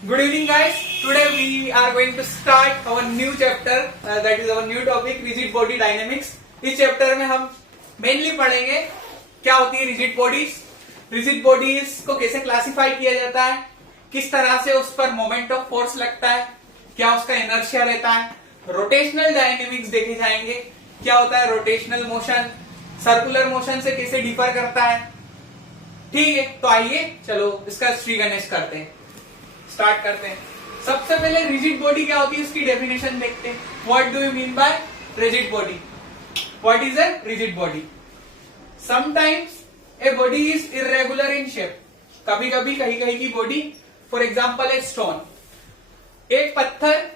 Good evening, guys. Today we are going to start our new chapter. That is our new topic, rigid body dynamics. इस chapter में हम mainly पढ़ेंगे क्या होती है rigid bodies, rigid bodies को कैसे क्लासिफाई किया जाता है, किस तरह से उस पर मोमेंट ऑफ फोर्स लगता है, क्या उसका इनर्शिया रहता है, रोटेशनल डायनेमिक्स देखे जाएंगे, क्या होता है रोटेशनल मोशन, सर्कुलर मोशन से कैसे डिफर करता है। ठीक है, तो आइए चलो इसका श्री गणेश करते हैं, स्टार्ट करते हैं। सबसे पहले रिजिड बॉडी क्या होती है उसकी डेफिनेशन देखते हैं। What do you mean bye rigid body? What is a rigid body? Sometimes a body is irregular in shape. कभी कभी कहीं कहीं की body, for example a stone, एक पत्थर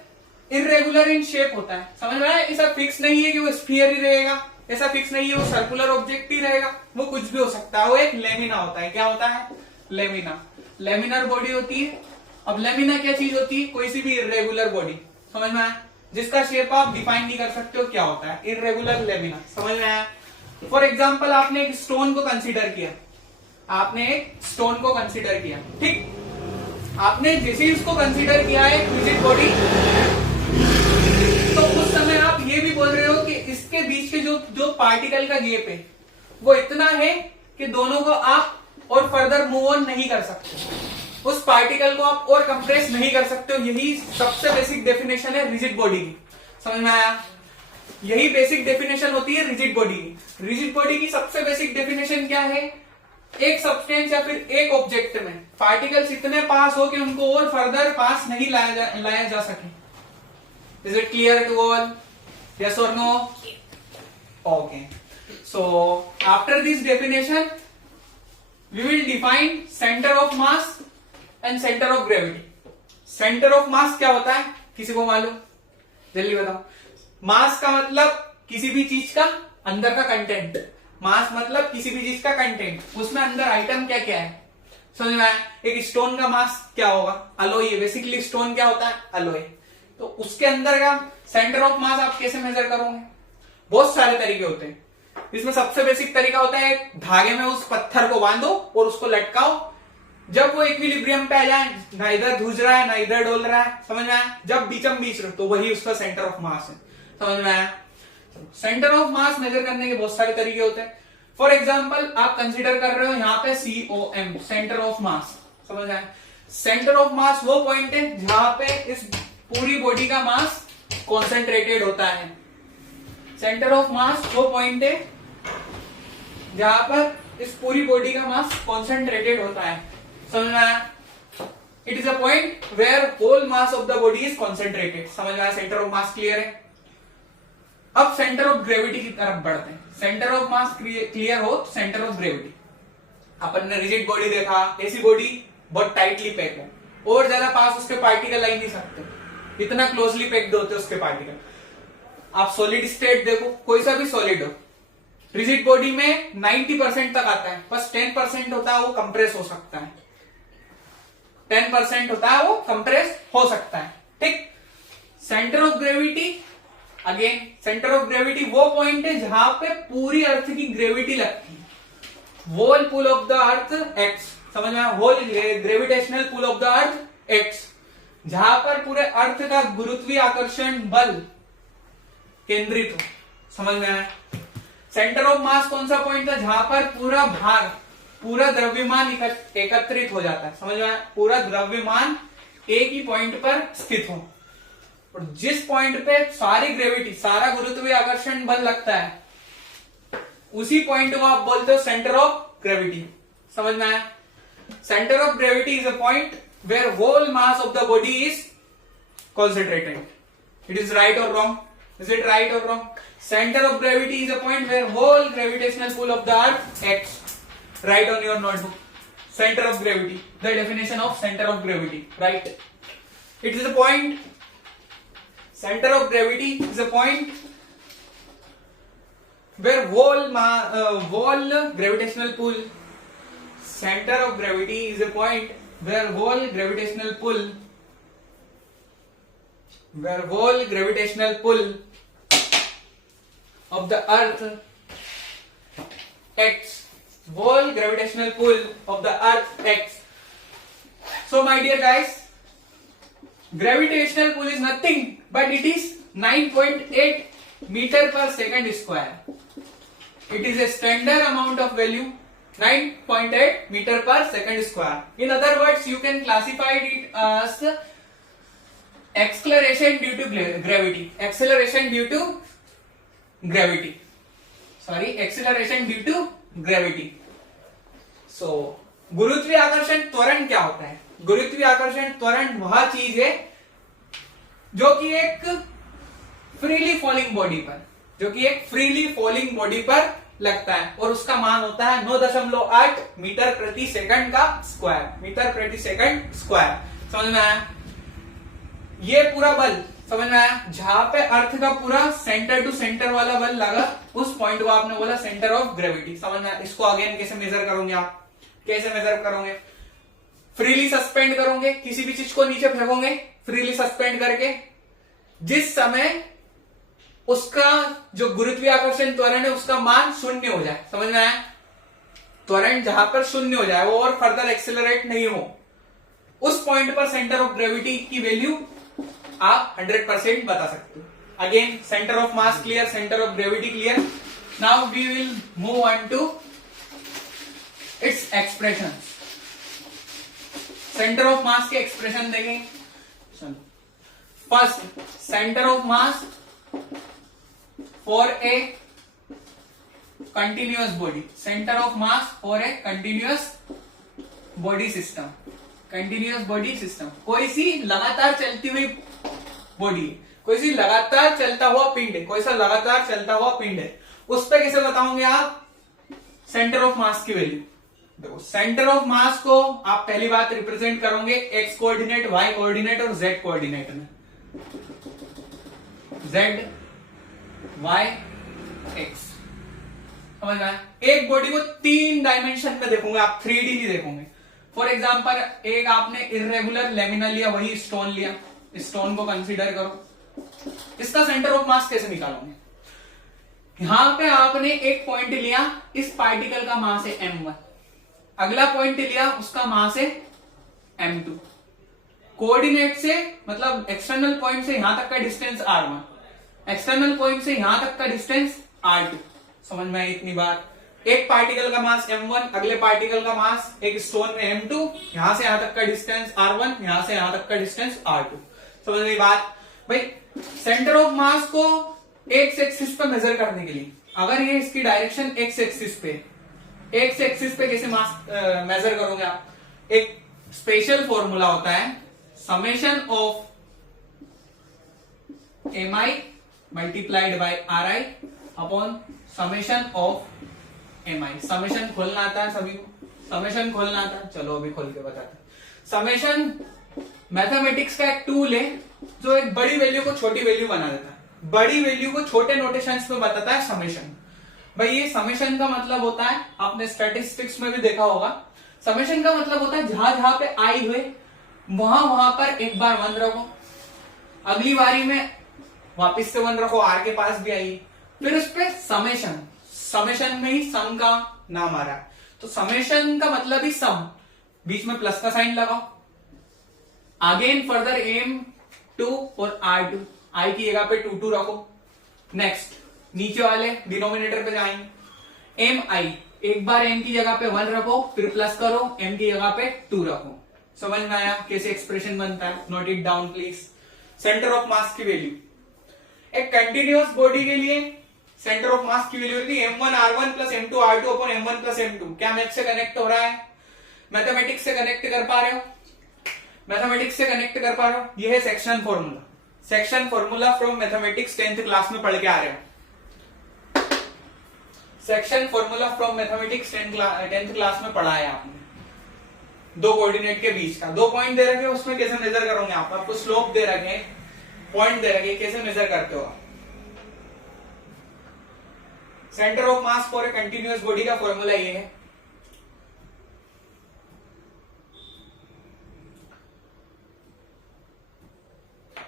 इरेगुलर इन शेप होता है। समझ में आया? ऐसा फिक्स नहीं है कि वो स्फीयर ही रहेगा, ऐसा फिक्स नहीं है वो सर्कुलर ऑब्जेक्ट ही रहेगा, वो कुछ भी हो सकता है। वो एक लेमिना होता है। क्या होता है? लेमिना, लेमिनर बॉडी होती है। अब लेमिना क्या चीज होती है? कोई सी भी इरेगुलर बॉडी। समझ में आया? जिसका शेप आप डिफाइन नहीं कर सकते हो क्या होता है, इरेगुलर लेमिना। समझ में आया? फॉर एग्जाम्पल आपने एक स्टोन को कंसीडर किया, आपने एक स्टोन को कंसीडर किया, ठीक। आपने जैसे ही उसको कंसीडर किया है रिजिड बॉडी, तो उस समय आप ये भी बोल रहे हो कि इसके बीच के जो पार्टिकल का गैप है वो इतना है कि दोनों को आप और फर्दर मूव ऑन नहीं कर सकते, उस पार्टिकल को आप और कंप्रेस नहीं कर सकते हो। यही सबसे बेसिक डेफिनेशन है रिजिड बॉडी की। समझ में आया? यही बेसिक डेफिनेशन होती है रिजिड बॉडी की। रिजिड बॉडी की सबसे बेसिक डेफिनेशन क्या है? एक सब्सटेंस या फिर एक ऑब्जेक्ट में पार्टिकल्स इतने पास हो कि उनको और फर्दर पास नहीं लाया जा सके। Is it clear to all? Yes और no? Okay, so after this definition we will define center of mass and center of gravity. Center of mass क्या होता है? किसी को मालूम? जल्दी बताओ। मास का मतलब किसी भी चीज का अंदर का कंटेंट। मास मतलब किसी भी चीज का कंटेंट, उसमें अंदर आइटम क्या क्या है। समझ में आया? एक स्टोन का मास क्या होगा? अलॉय है। बेसिकली स्टोन क्या होता है? अलॉय। तो उसके अंदर का सेंटर ऑफ मास आप कैसे मेजर करोगे? बहुत सारे तरीके होते हैं। इसमें सबसे बेसिक तरीका होता है धागे में उस पत्थर को बांधो और उसको लटकाओ। जब वो इक्विलिब्रियम पे आ जाए, ना इधर धुज रहा है ना इधर डोल रहा है, समझ में आया? जब बीचम बीच रहो तो वही उसका सेंटर ऑफ मास है। समझ में आया? सेंटर ऑफ मास मेजर करने के बहुत सारे तरीके होते हैं। फॉर एग्जाम्पल आप कंसिडर कर रहे हो यहाँ पे COM, सेंटर ऑफ मास। समझ में आया? सेंटर ऑफ मास वो पॉइंट है जहां पे इस पूरी बॉडी का मास कॉन्सेंट्रेटेड होता है। सेंटर ऑफ मास वो पॉइंट है जहां पर इस पूरी बॉडी का मास कॉन्सेंट्रेटेड होता है। समझ में आया? It is a point where whole mass of the body is concentrated. समझ में आया? सेंटर ऑफ मास क्लियर है। अब सेंटर ऑफ ग्रेविटी की तरफ बढ़ते हैं। सेंटर ऑफ मास क्लियर हो, सेंटर ऑफ ग्रेविटी। अपन ने रिजिड बॉडी देखा, ऐसी बॉडी बहुत टाइटली पैक हो, और ज्यादा पास उसके पार्टिकल आ ही नहीं सकते, इतना क्लोजली पैक्ड होते उसके पार्टिकल। आप सॉलिड स्टेट देखो, कोई सा भी सॉलिड हो, रिजिड बॉडी में 90% तक आता है, बस 10% होता है वो कंप्रेस हो सकता है, 10% होता है वो कंप्रेस हो सकता है, ठीक। Centre of gravity, again centre of gravity वो पॉइंट है जहां पे पूरी अर्थ की ग्रेविटी लगती है। Whole pull of the earth acts. समझ में आया? Whole gravitational pull of the earth acts, जहां पर पूरे अर्थ का गुरुत्वीय आकर्षण बल केंद्रित हो। समझ में आया? सेंटर ऑफ मास कौन सा पॉइंट था? जहां पर पूरा भार, पूरा द्रव्यमान एकत्रित हो जाता है। समझ में आया? पूरा द्रव्यमान एक ही पॉइंट पर स्थित हो, और जिस पॉइंट पे सारी ग्रेविटी, सारा गुरुत्वीय आकर्षण बल लगता है, उसी पॉइंट को आप बोलते हो सेंटर ऑफ ग्रेविटी। समझ में आया? Centre of gravity is a point where whole mass of the body is concentrated. It is right और wrong? Is it right or wrong? Center of gravity is a point where whole gravitational pull of the earth acts. Write on your notebook. Center of gravity. The definition of center of gravity. Right? It is a point. Center of gravity is a point where whole gravitational pull. Center of gravity is a point where whole gravitational pull. Where whole gravitational pull of the earth acts. Whole gravitational pull of the earth acts. So my dear guys, gravitational pull is nothing but it is 9.8 metre per second square. It is a standard amount of value 9.8 metre per second square. In other words you can classify it as acceleration due to gravity. Acceleration due to gravity. Sorry, acceleration due to gravity. So, गुरुत्वीय आकर्षण त्वरण क्या होता है? गुरुत्वीय आकर्षण त्वरण वह चीज है जो कि एक फ्रीली फॉलिंग बॉडी पर लगता है और उसका मान होता है 9.8 मीटर प्रति सेकंड का स्क्वायर. मीटर प्रति सेकंड स्क्वायर. समझ में आया? ये पूरा बल समझ में आया? जहां पे अर्थ का पूरा सेंटर टू सेंटर वाला बल लगा, उस पॉइंट को आपने बोला सेंटर ऑफ ग्रेविटी. समझ में आया? इसको अगेन कैसे मेजर करोगे आप? कैसे मेजर करोगे? फ्रीली सस्पेंड करोगे, किसी भी चीज को नीचे फेंकोगे फ्रीली सस्पेंड करके, जिस समय उसका जो गुरुत्वीय आकर्षण त्वरण है उसका मान शून्य हो जाए. समझ में आया? त्वरण जहां पर शून्य हो जाए, वो और फर्दर एक्सेलरेट नहीं हो, उस पॉइंट पर सेंटर ऑफ ग्रेविटी की वैल्यू आप 100% बता सकते हो. Again centre of mass clear, centre of gravity clear. Now we will move on to its expression. Centre of mass के एक्सप्रेशन देखेंगे. First, centre of mass for a continuous body. Centre of mass for a continuous body system. Continuous body system कोई सी लगातार चलती हुई body, कोई सी लगातार चलता हुआ पिंड है, कोई सा लगातार चलता हुआ पिंड है, उस पर कैसे बताओगे आप सेंटर ऑफ मास की वैल्यू? देखो, सेंटर ऑफ मास को आप पहली बात रिप्रेजेंट करोगे एक्स कोऑर्डिनेट, वाई कोऑर्डिनेट और जेड कोऑर्डिनेट में. Z, Y, X. समझ में आया? एक बॉडी को 3 डायमेंशन में देखोगे आप, 3D नहीं देखोगे. फॉर एग्जाम्पल, एक आपने इरेगुलर लेमिना लिया, वही स्टोन लिया, स्टोन को कंसीडर करो. इसका सेंटर ऑफ मास कैसे निकालोगे? यहां पे आपने एक पॉइंट लिया, इस पार्टिकल का मास है m1, अगला पॉइंट लिया, उसका मास है m2. कोऑर्डिनेट से मतलब एक्सटर्नल पॉइंट से यहां तक का डिस्टेंस r1, एक्सटर्नल पॉइंट से यहां तक का डिस्टेंस r2. समझ में आई इतनी बात? एक पार्टिकल का मास m1, अगले पार्टिकल का मास एक स्टोन में m2, यहां से यहां तक का डिस्टेंस r1, यहां से यहां तक का डिस्टेंस r2. समझ में बात? भाई सेंटर ऑफ मास को एक्स एक्सिस पे मेजर करने के लिए, अगर ये इसकी डायरेक्शन एक्स एक्सिस पे, एक्स एक्सिस पे कैसे मास मेजर करोगे आप? एक स्पेशल फॉर्मूला होता है, summation of mi multiplied by ri upon summation of mi. Summation खोलना आता है सभी को? समेशन खोलना आता है? चलो अभी खोल के बताते. समेशन मैथमेटिक्स का एक टूल है जो एक बड़ी वैल्यू को छोटी वैल्यू बना देता है, बड़ी वैल्यू को छोटे नोटेशंस में बताता है समेशन. भाई ये समेशन का मतलब होता है, आपने स्टैटिस्टिक्स में भी देखा होगा, समेशन का मतलब होता है जहां जहां पे आई हुए वहां पर एक बार 1 रखो, अगली बारी में वापिस से 1 रखो, आर के पास भी आई, फिर उस पर समेशन, समेशन में ही सम का नाम आ रहा है. तो समेशन का मतलब ही सम, बीच में प्लस का साइन लगाओ. अगेन फर्दर एम 2 और r2, i की जगह पे 2 रखो. नेक्स्ट नीचे वाले डिनोमिनेटर पे जाएंगे, एम आई, एक बार m की जगह पे 1 रखो, फिर प्लस करो, m की जगह पे 2 रखो. समझ में आया कैसे एक्सप्रेशन बनता है? Note it down please. Centre of मास की वैल्यू एक कंटिन्यूअस बॉडी के लिए सेंटर ऑफ मास की वैल्यू होती है m1 r1 plus m2 r2 upon m1 plus m2. क्या मैथ से कनेक्ट हो रहा है? मैथमेटिक्स से कनेक्ट कर पा रहे हो? मैथमेटिक्स से कनेक्ट कर पा रहे हो? यह है section formula. Section formula from mathematics 10th class में पढ़ के आ रहे हो. Section formula from mathematics 10th class में पढ़ा है आपने. 2 कोऑर्डिनेट के बीच का 2 पॉइंट दे रखे, उसमें कैसे मेजर करोगे आप? आपको स्लोप दे रखे, पॉइंट दे रखे, कैसे मेजर करते हो आप? Centre of mass for a continuous body का फॉर्मूला ये है,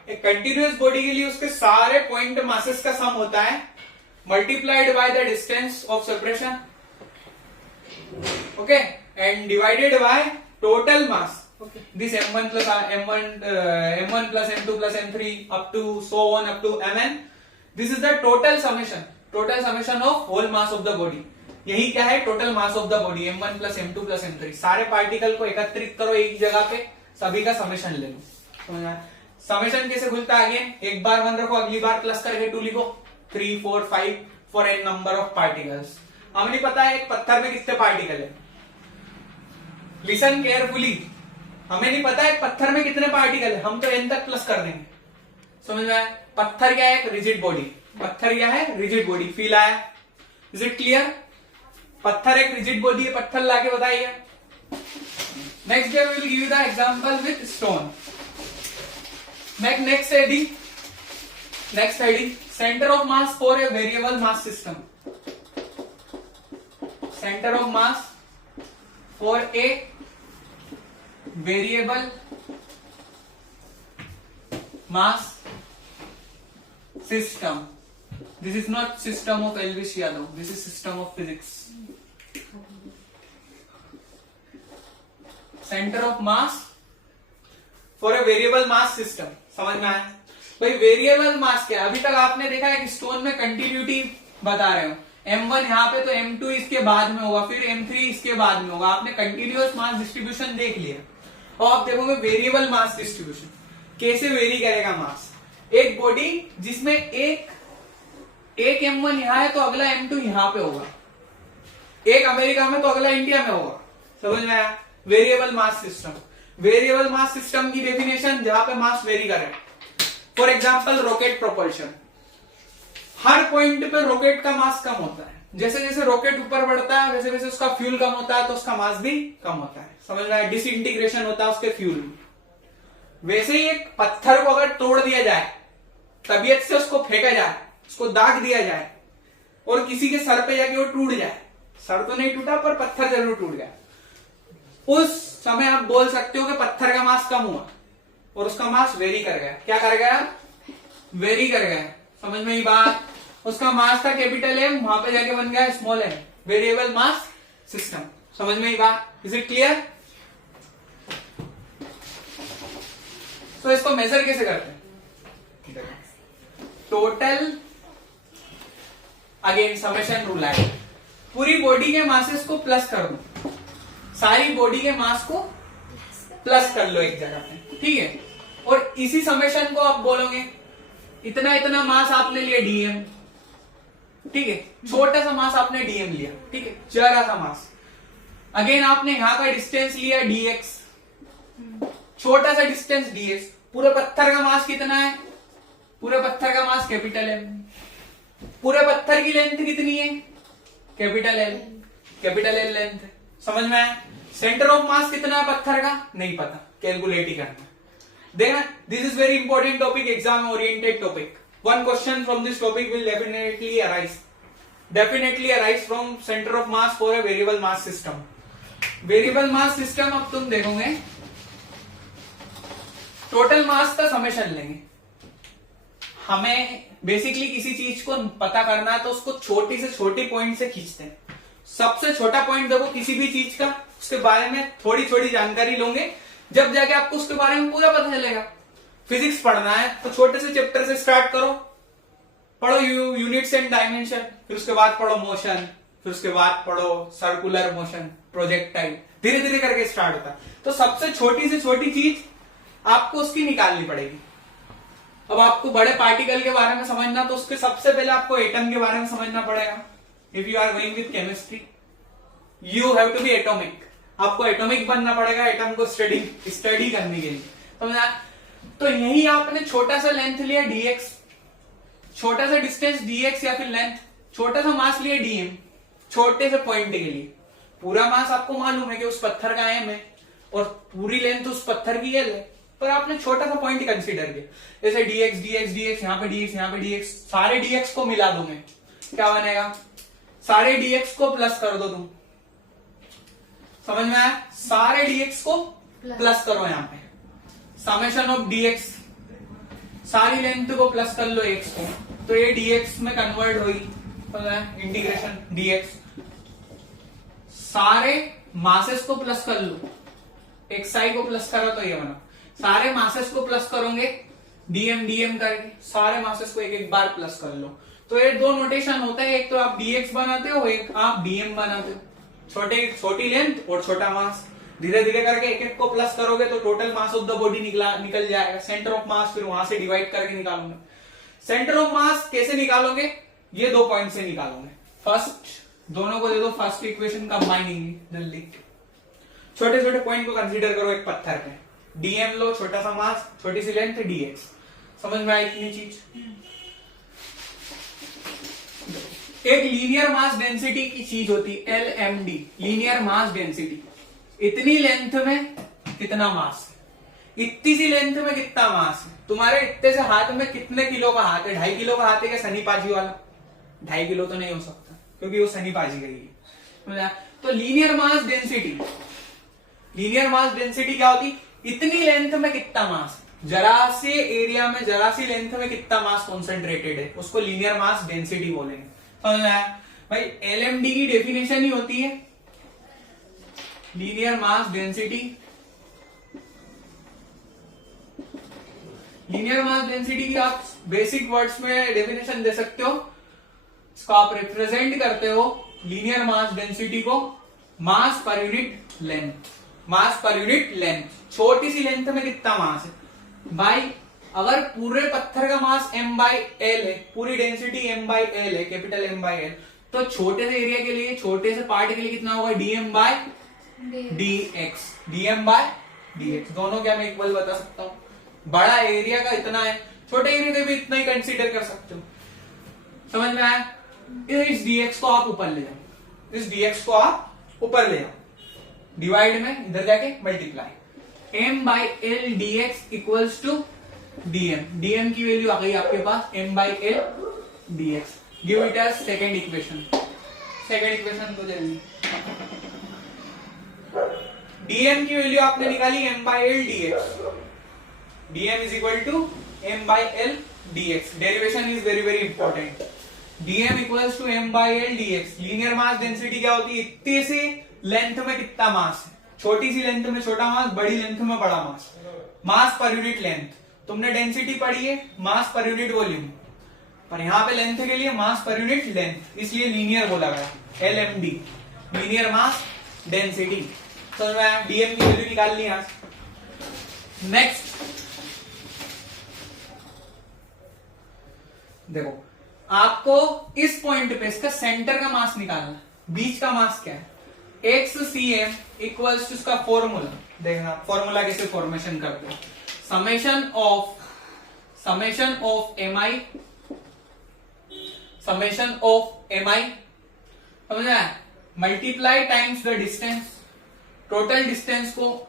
एक कंटिन्यूअस बॉडी के लिए उसके सारे पॉइंट मासेस का सम होता है multiplied by the distance of separation, okay, and divided by total mass. Okay. This m1 plus m1 plus m2 plus m3 up to so on up to mn. This is the total summation of whole mass of the body. यही क्या है? Total mass of the body m1 plus m2 plus m3. सारे particle को एकत्रित करो एक जगह पे, सभी का समेशन ले लो. समेशन कैसे खुलता है? अगेन एक बार 1 रखो, अगली बार प्लस करके 2 लिखो. 3 4 5 for n number of particles. हमें नहीं पता है एक पत्थर में कितने पार्टिकल है. Listen carefully. हमें नहीं पता है पत्थर में कितने पार्टिकल है, हम तो n तक प्लस कर देंगे. समझ में आया? पत्थर क्या है? एक रिजिड बॉडी. पत्थर क्या है? Rigid body. फील आया? Is it clear? पत्थर एक रिजिड बॉडी है. पत्थर लाके बताइए. Next day will give you the example with stone. Next heading centre of mass for a variable mass system. Centre of mass for a variable mass system. This is not system of Elvis Yadav. This is system of physics. Center of mass for a variable mass system. समझ में आया? भाई variable मास क्या है? अभी तक आपने देखा है कि स्टोन में कंटिन्यूटी बता रहे हो. m1 यहाँ पे तो m2 इसके बाद में होगा, फिर m3 इसके बाद में होगा. आपने कंटिन्यूअस मास डिस्ट्रीब्यूशन देख लिया. और आप देखोगे वेरिएबल मास डिस्ट्रीब्यूशन कैसे वेरी करेगा मास. एक बॉडी जिसमें एक m1 यहां है तो अगला m2 यहां पे होगा. एक अमेरिका में तो अगला इंडिया में होगा. समझ में आया? Variable mass system. Variable mass system की डेफिनेशन जहां पे मास वेरी करे. For example rocket propulsion. Her point पे रॉकेट का मास कम होता है. जैसे जैसे रॉकेट ऊपर बढ़ता है वैसे वैसे उसका फ्यूल कम होता है तो उसका मास भी कम होता है. समझ में आया? डिसइंटीग्रेशन होता है उसके फ्यूल में. वैसे ही एक पत्थर को अगर तोड़ दिया जाए, तबीयत से उसको फेंका जाए, उसको दाग दिया जाए और किसी के सर पे जाके वो टूट जाए. सर तो नहीं टूटा पर पत्थर जरूर टूट गया. उस समय आप बोल सकते हो कि पत्थर का मास कम हुआ और उसका मास वेरी कर गया. क्या कर गया? वेरी कर गया. समझ में ये बात? उसका मास था कैपिटल M, वहां पे जाके बन गया small m. Variable mass system. समझ में ये बात? Is it clear? तो इसको मेजर कैसे करते हैं? टोटल अगेन समेशन रूल है. पूरी बॉडी के मासेस को प्लस कर दो. सारी बॉडी के मास को प्लस कर लो एक जगह पे. ठीक है? और इसी समेशन को आप बोलोगे इतना इतना मास आपने लिया dm. ठीक है? छोटा सा मास आपने dm लिया. ठीक है? जरा सा मास. अगेन आपने यहां का डिस्टेंस लिया dx. छोटा सा डिस्टेंस dx. पूरे पत्थर का मास कितना है? पूरे पत्थर का मास कैपिटल M. पूरे पत्थर की लेंथ कितनी है? Capital L. Capital L length है. समझ में आया? सेंटर ऑफ मास कितना है पत्थर का? नहीं पता, कैलकुलेट ही करना. देखना, this is very important topic, exam oriented topic. One question from this topic will definitely arise from centre of mass for a variable mass system. Variable mass system अब तुम देखोगे टोटल मास का summation लेंगे. हमें basically किसी चीज को पता करना है तो उसको छोटी से छोटी पॉइंट से खींचते हैं. सबसे छोटा पॉइंट देखो किसी भी चीज का, उसके बारे में थोड़ी थोड़ी जानकारी लोगे, जब जाके आपको उसके बारे में पूरा पता चलेगा. फिजिक्स पढ़ना है तो छोटे से चैप्टर से स्टार्ट करो. पढ़ो यूनिट्स एंड डायमेंशन, फिर उसके बाद पढ़ो मोशन, फिर उसके बाद पढ़ो सर्कुलर मोशन, प्रोजेक्टाइल. धीरे धीरे करके स्टार्ट होता है. तो सबसे छोटी से छोटी चीज आपको उसकी निकालनी पड़ेगी. अब आपको बड़े पार्टिकल के बारे में समझना तो उसके सबसे पहले आपको एटम के बारे में समझना पड़ेगा. If you are going with chemistry you have to be atomic. आपको एटॉमिक बनना पड़ेगा एटम को स्टडी करने के लिए. समझा? तो यही आपने छोटा सा लेंथ लिया dx, छोटा सा डिस्टेंस dx या फिर लेंथ, छोटा सा मास लिया dm, छोटे से पॉइंट के लिए. पूरा मास आपको मालूम है कि उस पत्थर का m है और पूरी लेंथ उस पत्थर की l है, पर आपने छोटा सा पॉइंट कंसीडर किया. जैसे dx यहाँ पे dx, सारे dx को मिला दो मैं, क्या बनेगा? सारे dx को प्लस कर दो तुम. समझ में आया? सारे dx को प्लस करो. यहाँ पे समेशन ऑफ dx, सारी लेंथ को प्लस कर लो x को, तो ये dx में कन्वर्ट हुई. Integration dx. सारे मासेस को प्लस कर लो, xi को प्लस करा तो ये बना, सारे मासेस को प्लस करोगे dm dm करके, सारे मासेस को एक एक बार प्लस कर लो। तो ये दो नोटेशन होता है, एक तो आप dx बनाते हो, एक आप dm बनाते हो, छोटी लेंथ और छोटा मास। धीरे धीरे करके एक एक को प्लस करोगे तो total mass of the body निकल जाएगा। सेंटर ऑफ मास फिर वहां से डिवाइड करके निकालोगे। सेंटर ऑफ मास कैसे निकालोगे, ये 2 पॉइंट से निकालोगे। फर्स्ट दोनों को दे दो, फर्स्ट इक्वेशन कंबाइनिंग जल्दी। छोटे छोटे पॉइंट को कंसीडर करो एक पत्थर पे, डीएम लो, छोटा सा मास, छोटी सी लेंथ, डीएक्स। समझ में आई इतनी चीज? एक लीनियर मास डेंसिटी की चीज होती है LMD, लीनियर मास डेंसिटी। इतनी लेंथ में कितना मास है, इतनी सी लेंथ में कितना मास है। तुम्हारे इतने से हाथ में कितने किलो का हाथ है? 2.5 किलो का हाथ है क्या सनी पाजी वाला? 2.5 किलो तो नहीं हो सकता क्योंकि वो सनी पाजी गई है। तो linear mass density, linear mass density क्या होती? इतनी लेंथ में कितना मास, जरा से एरिया में, जरा सी लेंथ में कितना मास कॉन्सेंट्रेटेड है, उसको लीनियर मास डेंसिटी बोलेंगे। समझ में आया भाई? LMD की डेफिनेशन ही होती है linear mass density. Linear mass density की आप बेसिक वर्ड्स में डेफिनेशन दे सकते हो। इसको आप रिप्रेजेंट करते हो लीनियर मास डेंसिटी को मास पर यूनिट लेंथ, मास पर यूनिट लेंथ। छोटी सी लेंथ में कितना मास है भाई? अगर पूरे पत्थर का मास m/l है, पूरी डेंसिटी m/l है, कैपिटल M/l, तो छोटे से एरिया के लिए, छोटे से पार्ट के लिए कितना होगा? dm/dx, dm/dx। दोनों क्या मैं इक्वल बता सकता हूं? बड़ा एरिया का इतना है, छोटे एरिया का भी इतना ही कंसीडर कर सकते हो। समझ में आया? इस dx को आप ऊपर ले जाओ, इस dx को आप ऊपर ले जाओ, डिवाइड में इधर जाके multiply, m/l dx equals to dm। dm की वैल्यू आ गई आपके पास m/l dx। Give it as second equation. Second equation तो जल्दी, dm की वैल्यू आपने निकाली m/l dx, dm is equal to m/l dx। Derivation is very very important. dm equals to m/l dx। Linear mass density क्या होती है? इतनी C length में कितना मास है, छोटी सी लेंथ में छोटा मास, बड़ी लेंथ में बड़ा मास। मास पर यूनिट लेंथ, तुमने डेंसिटी पढ़ी है मास पर यूनिट वॉल्यूम, पर यहां पे लेंथ के लिए मास पर यूनिट लेंथ, इसलिए लीनियर बोला गया, LMD, लीनियर मास डेंसिटी। समझ में आया? डीएम की वैल्यू निकाल ली यहां से। नेक्स्ट देखो, आपको इस पॉइंट पे इसका सेंटर का मास निकालना, बीच का मास क्या है? XCM इक्वल्स टू, इसका फॉर्मूला देखना, फॉर्मूला कैसे फॉर्मेशन करते हैं। Summation of mi, summation of mi, समझ आया? Multiply times the distance, total distance को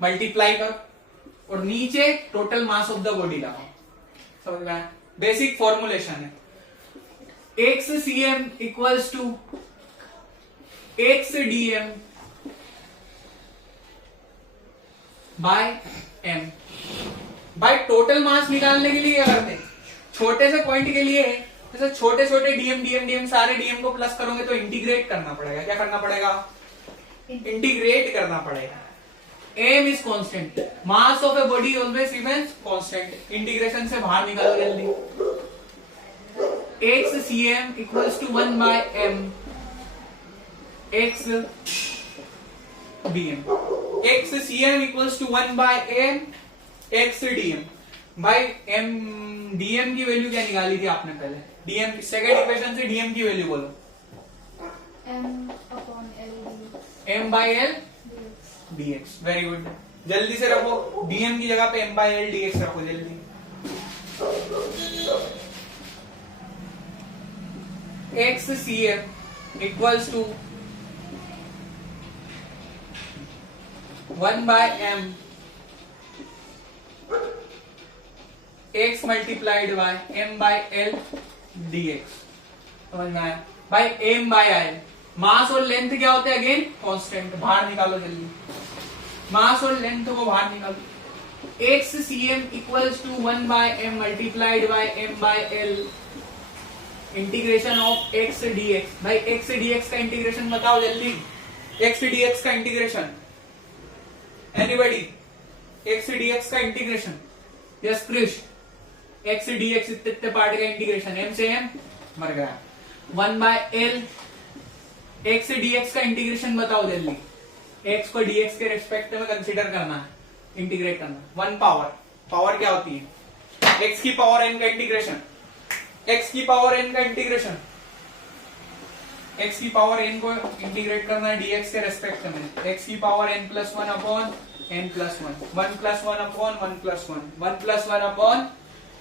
मल्टीप्लाई करो और नीचे total mass of the body लगाओ। समझ में आया? बेसिक फॉर्मुलेशन है। XCM equals to XDM by m। भाई टोटल मास निकालने के लिए क्या करते हैं? छोटे से पॉइंट के लिए जैसे छोटे छोटे dm सारे dm को प्लस करोगे तो इंटीग्रेट करना पड़ेगा। क्या करना पड़ेगा? इंटीग्रेट करना पड़ेगा। m is constant, mass of a body always remains constant. Integration से बाहर निकालो जल्दी। XCM equals to 1/m XDM। XCM equals to 1/m XDM। भाई dm की वैल्यू क्या निकाली थी आपने पहले? dm की सेकंड इक्वेशन से dm की वैल्यू बोलो। m/l dx। वेरी गुड, जल्दी से रखो, dm की जगह पे m/l dx रखो जल्दी। XCM equals to 1/m x multiplied by m/l dx। समझ में आया? भाई m/l, मास और लेंथ क्या होते हैं? Again constant. बाहर निकालो जल्दी, मास और लेंथ को बाहर निकालो। XCM equals to 1/m multiplied by m/l integration of x dx। भाई x dx का इंटीग्रेशन बताओ जल्दी। x dx का इंटीग्रेशन एनीबडी? एक्स डीएक्स का integration, yes Krish, X DX इतने पार्ट का इंटीग्रेशन, एम से एम मर गया, 1/L एक्स डीएक्स का इंटीग्रेशन बताओ जल्दी, एक्स को डीएक्स के रेस्पेक्ट में कंसीडर करना है, इंटीग्रेट करना, 1 पावर क्या होती है, एक्स की पावर एन का इंटीग्रेशन, एक्स की पावर एन का इंटीग्रेशन, एक्स की पावर एन को इंटीग्रेट करना है डीएक्स के रेस्पेक्ट में, एक्स की power N plus 1 upon N plus 1, 1 plus 1 upon 1 plus 1, 1 plus 1 upon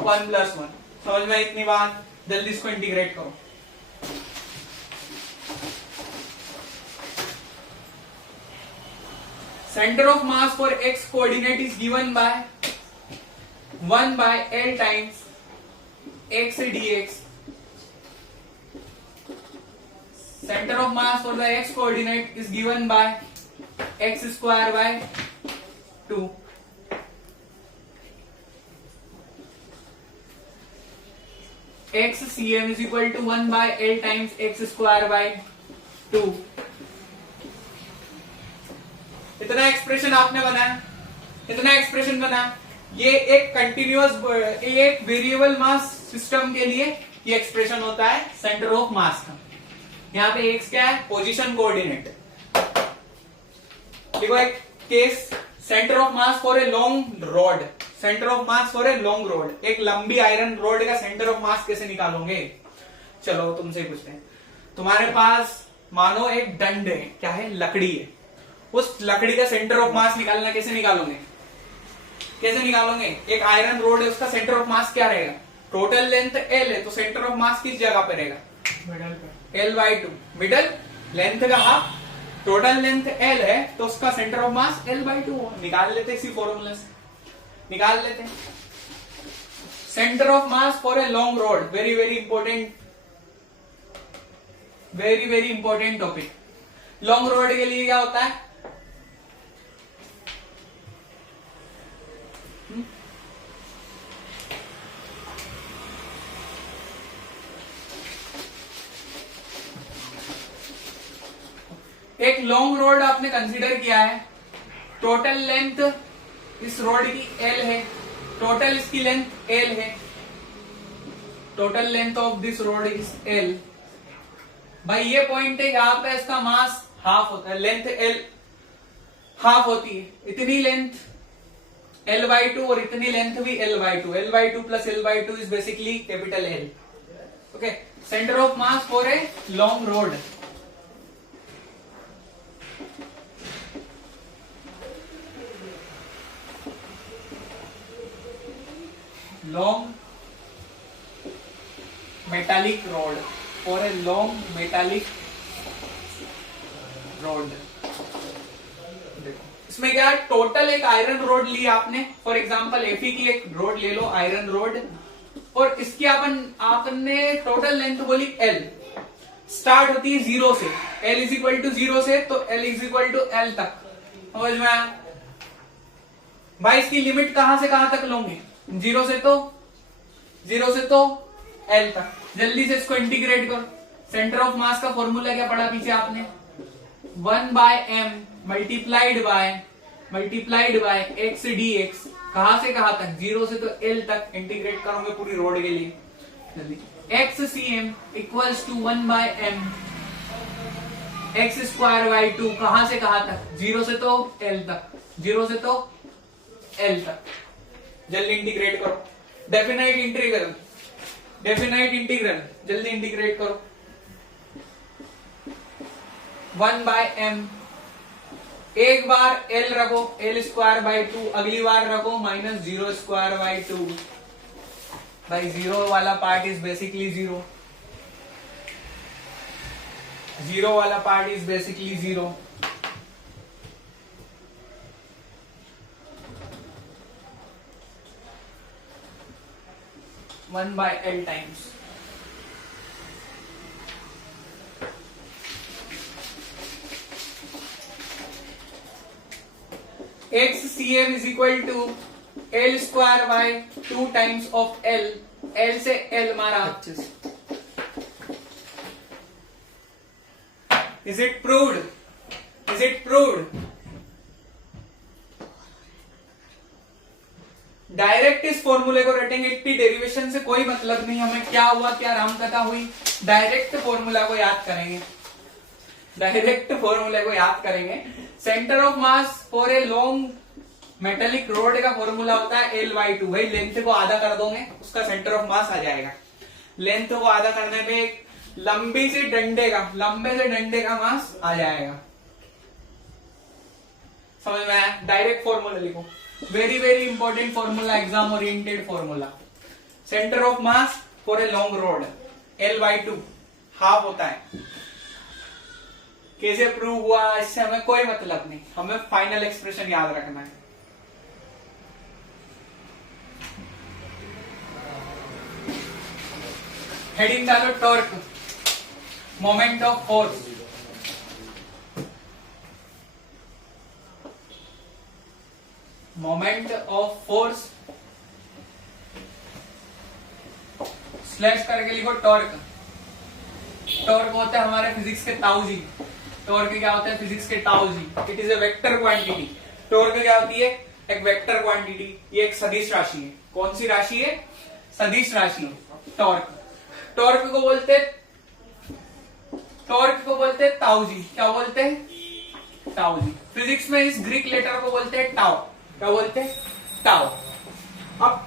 1 plus 1, समझ में इतनी बात? जल्दी इसको इंटीग्रेट करो। Center of mass for x coordinate is given by 1/L times x dx. Center of mass for the x coordinate is given by x square by 2. X cm is equal to 1/L times x square by 2. इतना expression आपने बनाया, इतना expression बना, ये एक continuous, एक variable mass system के लिए ये एक्सप्रेशन होता है सेंटर ऑफ मास का। यहाँ पे एक्स क्या है? Position coordinate. देखो एक case, centre of mass for a long rod, centre of mass for a long rod, एक लंबी आयरन रॉड का सेंटर ऑफ मास कैसे निकालोगे? चलो तुमसे पूछते हैं, तुम्हारे पास मानो एक दंड है, क्या है? लकड़ी है, उस लकड़ी का सेंटर ऑफ मास निकालना, कैसे निकालोगे? कैसे निकालोगे? एक आयरन रोड है, उसका सेंटर ऑफ मास क्या रहेगा? टोटल लेंथ एल है, तो सेंटर ऑफ मास किस जगह पे रहेगा? मिडल पे, L/2, मिडल लेंथ का हाफ, टोटल लेंथ एल है तो उसका सेंटर ऑफ मास L/2 निकाल लेते, इसी फॉर्मूले से निकाल लेते। Centre of mass for a long road, very very important, very very important topic. Long road के लिए क्या होता है? एक लॉन्ग रोड आपने कंसीडर किया है, टोटल लेंथ इस रोड की L है, टोटल इसकी लेंथ L है, total length of this road is L। भाई ये पॉइंट है, यहाँ पे इसका मास हाफ होता है, लेंथ L हाफ होती है, इतनी लेंथ L/2 और इतनी लेंथ भी L/2, L/2 plus L/2 is basically capital L। Okay, centre of mass for a long road, long metallic rod, for a long metallic rod। देखो इसमें क्या है, टोटल एक आयरन रोड ली आपने, फॉर एग्जांपल Fe की एक road ले लो, iron rod, और इसकी आपने टोटल लेंथ बोली L, स्टार्ट होती है 0 से, L इज इक्वल टू 0 से, तो L is equal to L तक, समझ में आया? भाई इसकी लिमिट कहां से कहां तक लोगे? 0 से तो L तक। जल्दी से इसको इंटीग्रेट करो। सेंटर ऑफ मास का फॉर्मूला क्या पढ़ा पीछे आपने? 1/m multiplied bye x dx, कहां से कहां तक? 0 से तो L तक, इंटीग्रेट करोगे पूरी रोड के लिए। जल्दी, x cm equals to 1/m x square by 2, कहां से कहां तक? 0 से तो L तक, 0 से तो L तक। जल्दी इंटीग्रेट करो, डेफिनाइट इंटीग्रल, डेफिनाइट इंटीग्रल, जल्दी इंटीग्रेट करो। 1/m, एक बार L रखो, L स्क्वायर बाई 2, अगली बार रखो -0 स्क्वायर बाई 2, भाई 0 वाला पार्ट इज बेसिकली 0, 0 वाला part is basically 0। 1/L times x cm is equal to L square by 2 times of L, L से L मारा 25। Is it proved? Is it proved? Direct इस फॉर्मूले को रटेंगे, इतनी डेरिवेशन से कोई मतलब नहीं, हमें क्या हुआ क्या रामकथा हुई, डायरेक्ट फॉर्मूला को याद करेंगे, डायरेक्ट फॉर्मूले को याद करेंगे। Centre of mass for a long metallic road का फॉर्मूला होता है L/2। भाई लेंथ को आधा कर दोगे उसका सेंटर ऑफ मास आ जाएगा। लेंथ को आधा करने पे एक लंबे से डंडे का मास आ जाएगा। समझ में आया? डायरेक्ट फॉर्मूला लिखो, very very important formula, exam oriented formula. Centre of mass for a long road L/2 half होता है। कैसे प्रूव हुआ इससे हमें कोई मतलब नहीं, हमें फाइनल एक्सप्रेशन याद रखना है। हेडिंग डालो torque, moment of force. Moment of force slash करके लिखो टॉर्क। टॉर्क होता है हमारे फिजिक्स के ताऊ जी। टॉर्क क्या होता है फिजिक्स के ताऊ जी? It is a vector quantity. Torque क्या होती है? एक वेक्टर क्वांटिटी, ये एक सदिश राशि है। कौन सी राशि है? सदिश राशि टॉर्क। टॉर्क को बोलते ताऊ जी। क्या बोलते हैं? ताऊ जी। फिजिक्स में इस ग्रीक लेटर को बोलते हैं टाउ। क्या बोलते हैं? टाउ। अब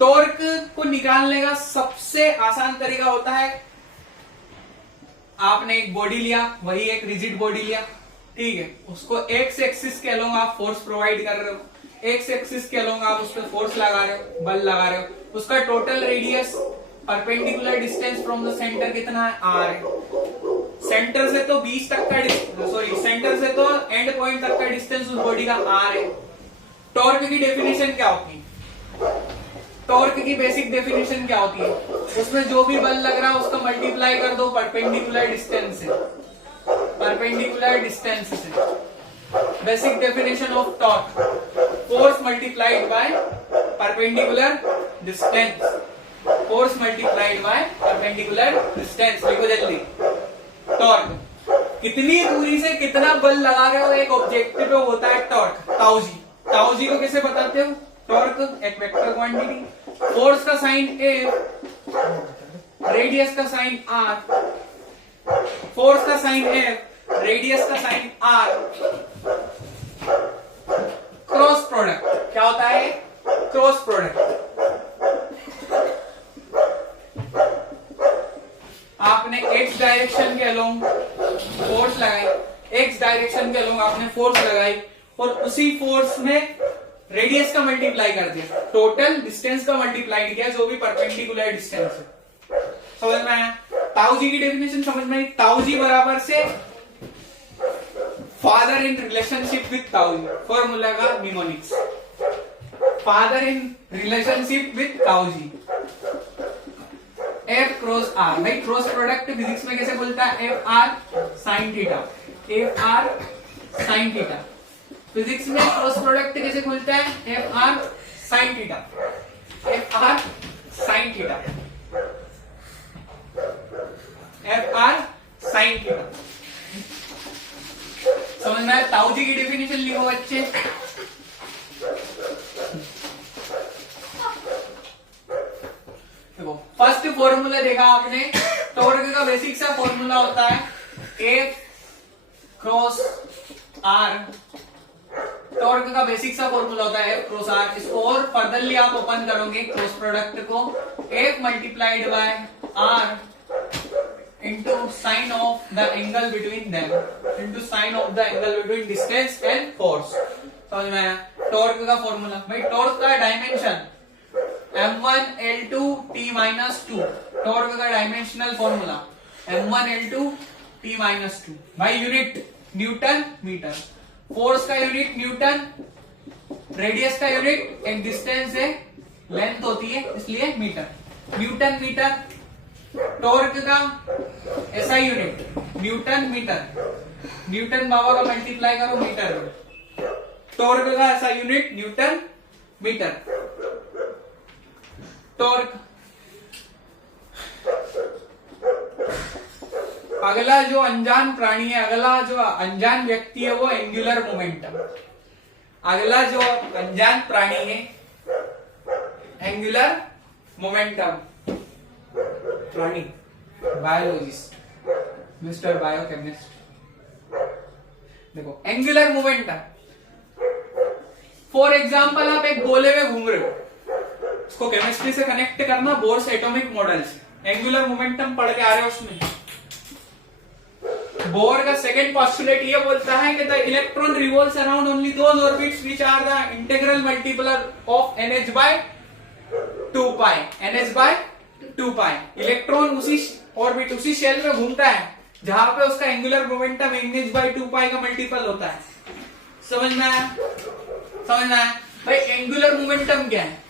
टॉर्क को निकालने का सबसे आसान तरीका होता है, आपने एक बॉडी लिया, वही एक रिजिड बॉडी लिया, ठीक है, उसको एक्स एक्सिस के अलोंग आप फोर्स प्रोवाइड कर रहे हो, एक्स एक्सिस के अलोंग आप उस पर फोर्स लगा रहे हो, बल लगा रहे हो, उसका total radius perpendicular distance from the centre कितना है? आर है। सेंटर से तो 20 तक का सेंटर से तो एंड पॉइंट तक का डिस्टेंस उस बॉडी का आर है। टॉर्क की डेफिनेशन क्या होती है? टॉर्क की बेसिक डेफिनेशन क्या होती है? उसमें जो भी बल लग रहा है उसका मल्टीप्लाई कर दो परपेंडिकुलर डिस्टेंस से। परपेंडिकुलर डिस्टेंस से basic definition of torque, force multiplied by perpendicular distance. Force multiplied by perpendicular distance. लिखो जल्दी। टॉर्क कितनी दूरी से कितना बल लगा रहे हो एक ऑब्जेक्ट पे होता है टॉर्क, ताऊ जी। ताऊ जी को कैसे बताते हो? टॉर्क एक वेक्टर क्वांटिटी, फोर्स का साइन ए, रेडियस का साइन आर, फोर्स का साइन ए, रेडियस का साइन आर, क्रॉस प्रोडक्ट। क्या होता है? Cross product. आपने एक्स डायरेक्शन के अलोंग फोर्स लगाई, एक्स डायरेक्शन के अलोंग आपने फोर्स लगाई और उसी फोर्स में रेडियस का मल्टीप्लाई कर दिया, टोटल डिस्टेंस का मल्टीप्लाई किया, जो भी परपेंडिकुलर डिस्टेंस है। समझ में आया? ताऊ जी की डेफिनेशन समझ में आई? ताऊ जी बराबर से फादर इन रिलेशनशिप विथ ताऊ जी, फॉर्मूला का mnemonics. Father in relationship with ताऊ जी, एफ क्रॉस आर। भाई क्रॉस प्रोडक्ट फिजिक्स में कैसे बोलता है? F R sine theta, F R sine theta. Physics में क्रॉस प्रोडक्ट कैसे खुलता है? F R sine theta, F R sine theta, F R sine theta. समझ में आया? ताऊ जी की डेफिनेशन लिखो बच्चे। देखो फर्स्ट फॉर्मूला देखा आपने, टॉर्क का बेसिक सा फॉर्मूला होता है एफ क्रॉस आर। टॉर्क का बेसिक सा फॉर्मूला होता है एफ क्रॉस आर। इसको और फर्दरली आप ओपन करोगे क्रॉस प्रोडक्ट को, F multiplied by R into sine of the angle between them, into sine of the angle between distance and force. समझ में आया? टॉर्क का फॉर्मूला। भाई टॉर्क का dimension M1 L2 T-2। Torque का dimensional formula M1 L2 T-2। भाई unit newton metre, force का unit newton, radius का यूनिट एक डिस्टेंस है, लेंथ होती है इसलिए मीटर, न्यूटन मीटर। टॉर्क का ऐसा unit newton metre, newton power का मल्टीप्लाई करो मीटर में। टॉर्क का ऐसा यूनिट न्यूटन मीटर। टॉर्क। अगला जो अनजान प्राणी है, अगला जो अनजान व्यक्ति है वो एंगुलर मोमेंटम। अगला जो अनजान प्राणी है एंगुलर मोमेंटम प्राणी, बायोलॉजिस्ट, मिस्टर बायोकेमिस्ट। देखो एंगुलर मोमेंटम, फॉर एग्जाम्पल आप एक गोले में घूम रहे हो, उसको केमिस्ट्री से कनेक्ट करना, बोर्स एटॉमिक मॉडल से, एंगुलर मोमेंटम पढ़ के आ रहे हो उसमें। बोर का सेकंड पोस्टुलेट ये बोलता है कि the electron revolves around only those orbits which are the integral multiple of NH by 2 pi, NH by 2 pi. Electron उसी ऑर्बिट, उसी शेल में घूमता है जहां पे उसका angular momentum NH by 2 pi का मल्टीपल होता है। समझ में आया? समझ में आया भाई? एंगुलर मोमेंटम क्या है?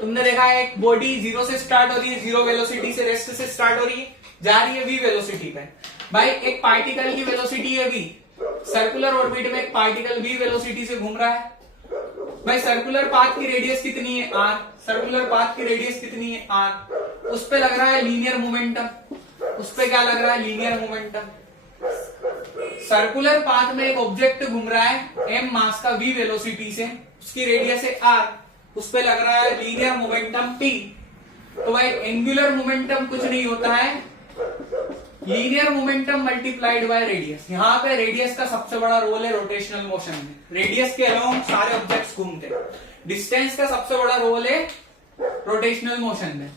तुमने देखा है एक बॉडी जीरो से स्टार्ट हो रही है, जीरो वेलोसिटी से, रेस्ट से स्टार्ट हो रही है, जा रही है v वेलोसिटी पे। भाई एक पार्टिकल की वेलोसिटी है v, सर्कुलर ऑर्बिट में एक पार्टिकल v वेलोसिटी से घूम रहा है। भाई सर्कुलर पाथ की रेडियस कितनी है r, सर्कुलर पाथ की रेडियस कितनी है r, उस पे लग रहा है लीनियर मोमेंटम, उस पे क्या लग रहा है? Linear momentum. सर्कुलर पाथ में एक ऑब्जेक्ट घूम रहा है m मास का v वेलोसिटी से, उसकी रेडियस है r, उस पे लग रहा है लीनियर मोमेंटम p। तो भाई एंगुलर मोमेंटम कुछ नहीं होता है, linear momentum multiplied by radius. यहाँ पे रेडियस का सबसे बड़ा रोल है रोटेशनल मोशन में, रेडियस के अलोंग सारे ऑब्जेक्ट्स घूमते हैं। डिस्टेंस का सबसे बड़ा रोल है रोटेशनल मोशन में।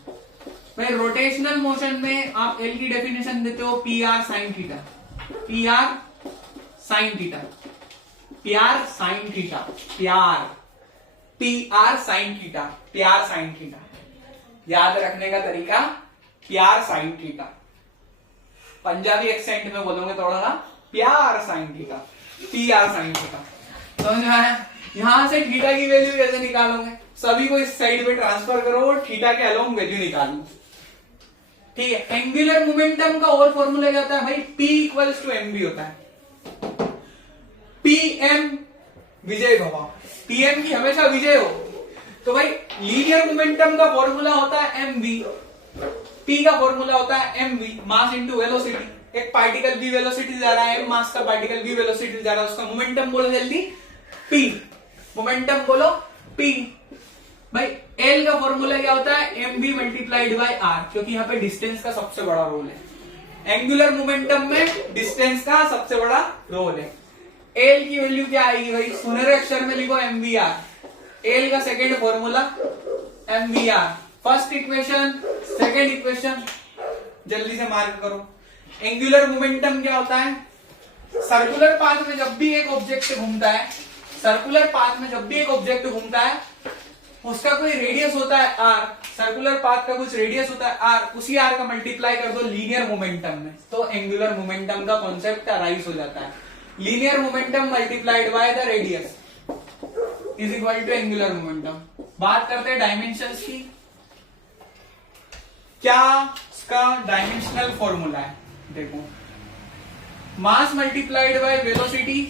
भाई रोटेशनल मोशन में आप एल की डेफिनेशन देते हो P R sine theta, P R sine theta, P R sine theta, प्यार, पी आर साइन थीटा, प्यार साइन थीटा। याद रखने का तरीका प्यार साइन थीटा, पंजाबी एक्सेंट में बोलोगे थोड़ा सा, प्यार sine theta, P R sine theta. समझ में आया? यहां से थीटा की वैल्यू कैसे निकालोगे? सभी को इस साइड पे ट्रांसफर करो और थीटा के अलोंग वैल्यू निकालो। ठीक है। एंगुलर मोमेंटम का और फॉर्मूला क्या होता है भाई? P इक्वल्स टू एम होता है। PM विजय भवा, PM की हमेशा विजय हो। तो भाई लीनियर मोमेंटम का फॉर्मूला होता है mv, P का फॉर्मूला होता है mv, मास इनटू वेलोसिटी। एक पार्टिकल v वेलोसिटी जा रहा है, m मास का पार्टिकल v वेलोसिटी जा रहा है, उसका मोमेंटम बोलो जल्दी, P। मोमेंटम बोलो P। भाई L का फॉर्मूला क्या होता है? mv मल्टीप्लाइड बाय r, क्योंकि यहाँ पे डिस्टेंस का सबसे बड़ा रोल है। एंगुलर मोमेंटम में डिस्टेंस का सबसे बड़ा रोल है। L की वैल्यू क्या आएगी भाई? सुनहरे अक्षर में लिखो mvr। L का second formula mvr। First equation, second equation जल्दी से मार्क करो। एंगुलर मोमेंटम क्या होता है? सर्कुलर पाथ में जब भी एक ऑब्जेक्ट घूमता है, सर्कुलर पाथ में जब भी एक ऑब्जेक्ट घूमता है, उसका कोई रेडियस होता है r, सर्कुलर पाथ का कुछ रेडियस होता है r, उसी r का मल्टीप्लाई कर दो लीनियर मोमेंटम में, तो एंगुलर मोमेंटम का कॉन्सेप्ट अराइज हो जाता है। Linear momentum multiplied by the radius is equal to angular momentum. बात करते हैं डायमेंशंस की। क्या इसका डायमेंशनल फॉर्मूला है? देखो, मास मल्टीप्लाइड बाय वेलोसिटी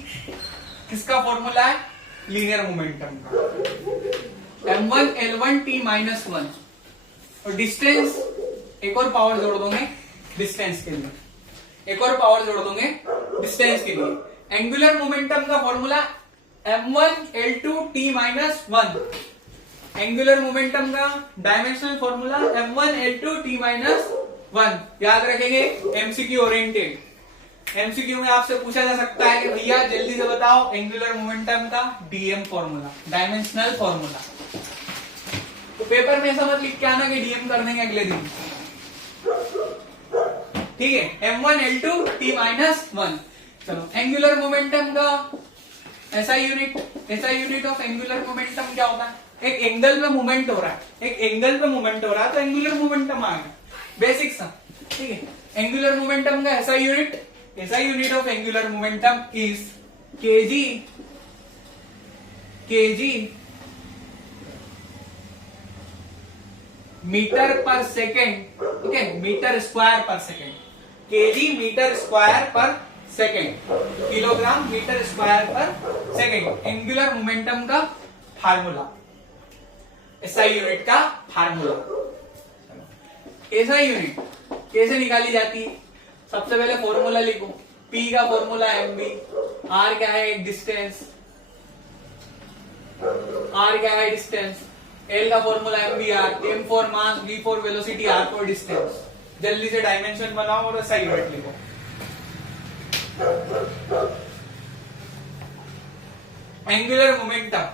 किसका फॉर्मूला है? लीनियर मोमेंटम का। m1 l1 t माइनस 1, और डिस्टेंस एक और पावर जोड़ दोगे डिस्टेंस के लिए, एक और पावर जोड़ दोगे डिस्टेंस के लिए। एंगुलर मोमेंटम का formula m1 l2 t minus 1। Angular momentum का dimensional formula m1 l2 t minus 1। याद रखेंगे, एमसीक्यू ओरिएंटेड। एमसीक्यू में आपसे पूछा जा सकता है कि भैया जल्दी से बताओ एंगुलर मोमेंटम का डीएम फॉर्मूला, डायमेंशनल फॉर्मूला। तो पेपर में ऐसा मत लिख के आना कि डीएम कर देंगे अगले दिन, ठीक है? m1 l2 t minus 1। चलो, एंगुलर मोमेंटम का ऐसा यूनिट ऑफ एंगुलर मोमेंटम क्या होता है? एक एंगल पे मूवमेंट हो रहा है, एक एंगल पे मूवमेंट हो रहा है तो एंगुलर मोमेंटम आ गया, बेसिक सा, ठीक है? एंगुलर मोमेंटम का ऐसा unit of angular momentum is kg metre पर सेकेंड, ओके? मीटर स्क्वायर पर सेकेंड, kg मीटर स्क्वायर पर सेकेंड, किलोग्राम मीटर स्क्वायर पर सेकेंड। एंगुलर मोमेंटम का फार्मूला, एसआई यूनिट का फार्मूला। एसआई यूनिट कैसे निकाली जाती है? सबसे पहले फॉर्मूला लिखो, P का फॉर्मूला mv, r क्या है? एक डिस्टेंस, आर क्या है डिस्टेंस, एल का formula M V R, M for mass, V for velocity, R for distance. जल्दी से डायमेंशन बनाओ और सही वर्ड लिखो। एंगुलर मोमेंटम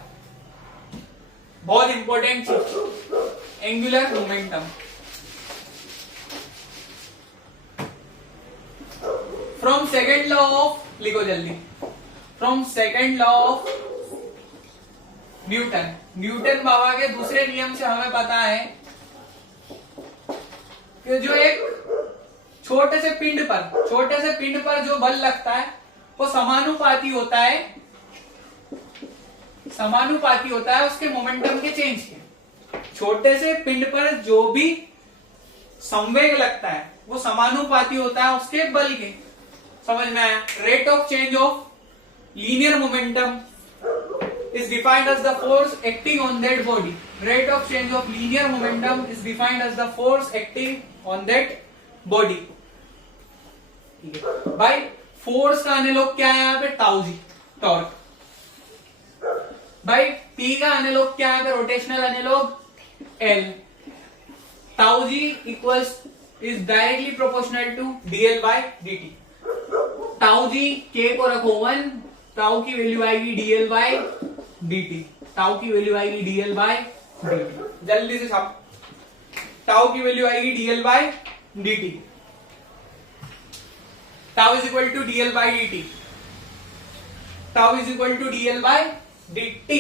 बहुत इंपॉर्टेंट चीज, angular momentum from second law of, लिखो जल्दी, from second law of Newton. Newton बाबा के दूसरे नियम से हमें पता है कि जो एक छोटे से पिंड पर जो बल लगता है वो समानुपाती होता है उसके मोमेंटम के चेंज के। छोटे से पिंड पर जो भी संवेग लगता है वो समानुपाती होता है उसके बल के। समझ में आया? Rate of change of linear momentum is defined as the force acting on that body. Rate of change of linear momentum is defined as the force acting on that body. भाई फोर्स का analogue क्या है यहाँ पे? Tau जी, torque. भाई T का analogue क्या है? Rotational analogue L. टाउ जी equals is directly proportional to DL by DT. Tau जी के को रखो 1, टाउ की वैल्यू आएगी डीएल बाय dt, टाउ की वैल्यू आएगी dl बाय dt। जल्दी से छाप, टाउ की वैल्यू आएगी dl by dt। Tau is equal to dl by dt, tau is equal to dl by dt।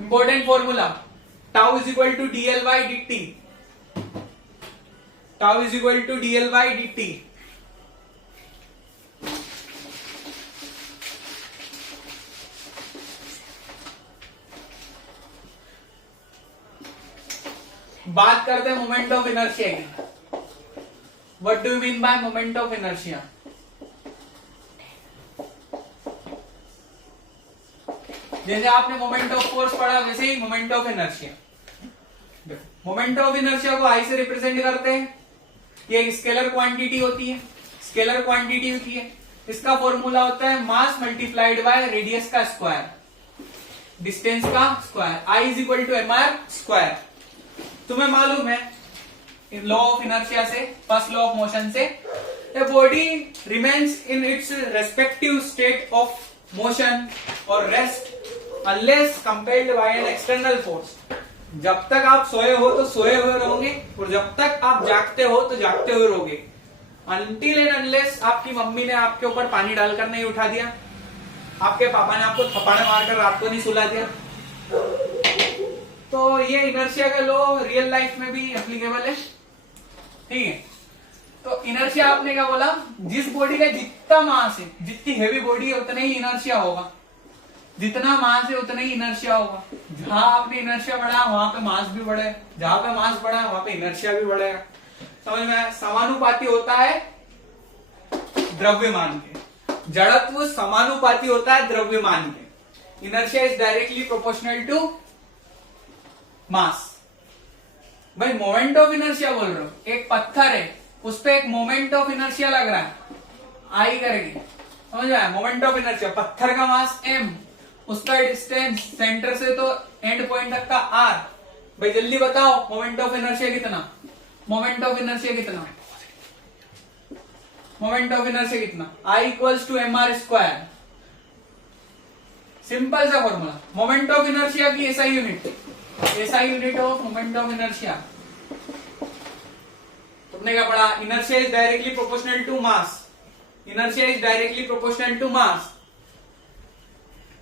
Important formula, tau is equal to dl by dt, tau is equal to dl by dt। बात करते हैं moment of inertia की। What do you mean by moment of inertia? जैसे आपने moment of force पढ़ा वैसे ही moment of inertia. Moment of inertia को आई से रिप्रेजेंट करते हैं। ये एक स्केलर क्वांटिटी होती है, इसका फॉर्मूला होता है मास मल्टीप्लाइड बाय रेडियस का स्क्वायर, डिस्टेंस का square. I is equal to M R square. तुम्हें मालूम है इन लॉ ऑफ इनर्शिया से, फर्स्ट लॉ ऑफ मोशन से, a body remains in its respective state of motion और rest unless compelled by an external force. जब तक आप सोए हो तो सोए हुए रहोगे और जब तक आप जागते हो तो जागते हुए रहोगे। अनटिल एंड अनलेस आपकी मम्मी ने आपके ऊपर पानी डालकर नहीं उठा दिया, आपके पापा ने आपको थप्पड़ मारकर रात को नहीं सुला दिया। तो ये इनर्शिया का लॉ रियल लाइफ में भी एप्लीकेबल है, ठीक है। तो इनर्शिया आपने क्या बोला? जिस बॉडी का जितना मास है, जितनी हेवी बॉडी है उतना ही इनर्शिया होगा, जितना मास है उतना ही इनर्शिया होगा। जहां आपने इनर्शिया बढ़ाया वहां पे मास भी बढ़े, जहां पे मास बढ़ा वहां पे इनर्शिया भी बढ़ेगा। समझ में? समानुपाती होता है द्रव्यमान के, जड़त्व समानुपाती होता है द्रव्यमान के। Inertia is directly proportional to mass. भाई मोमेंट ऑफ इनर्शिया बोल रहे हो, एक पत्थर है उस पे एक मोमेंट ऑफ इनर्शिया लग रहा है, आई करेगी, समझ आया? मोमेंट ऑफ इनर्शिया, पत्थर का मास m, उसका डिस्टेंस सेंटर से तो एंड पॉइंट तक का r। भाई जल्दी बताओ मोमेंट ऑफ इनर्शिया कितना? मोमेंट ऑफ इनर्शिया कितना? मोमेंट ऑफ इनर्शिया कितना? I equals to M R square. Simple सा फॉर्मूला। मोमेंट ऑफ इनर्शिया की SI unit of moment of inertia तुमने क्या पढ़ा? Inertia is directly proportional to mass. Inertia is directly proportional to mass.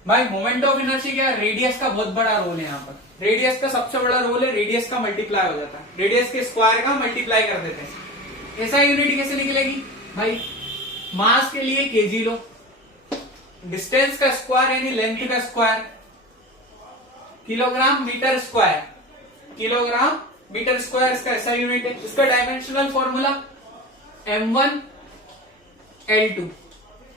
भाई moment of inertia क्या? Radius का बहुत बड़ा रोल है यहाँ पर। रेडियस का सबसे बड़ा रोल है, रेडियस का मल्टीप्लाई हो जाता है, रेडियस के स्क्वायर का मल्टीप्लाई कर देते हैं। SI यूनिट कैसे निकलेगी? भाई मास के लिए केजी लो, डिस्टेंस का स्क्वायर यानी लेंथ का square, kilogram metre square, kilogram metre square इसका SI यूनिट है। इसका dimensional formula m1 L2,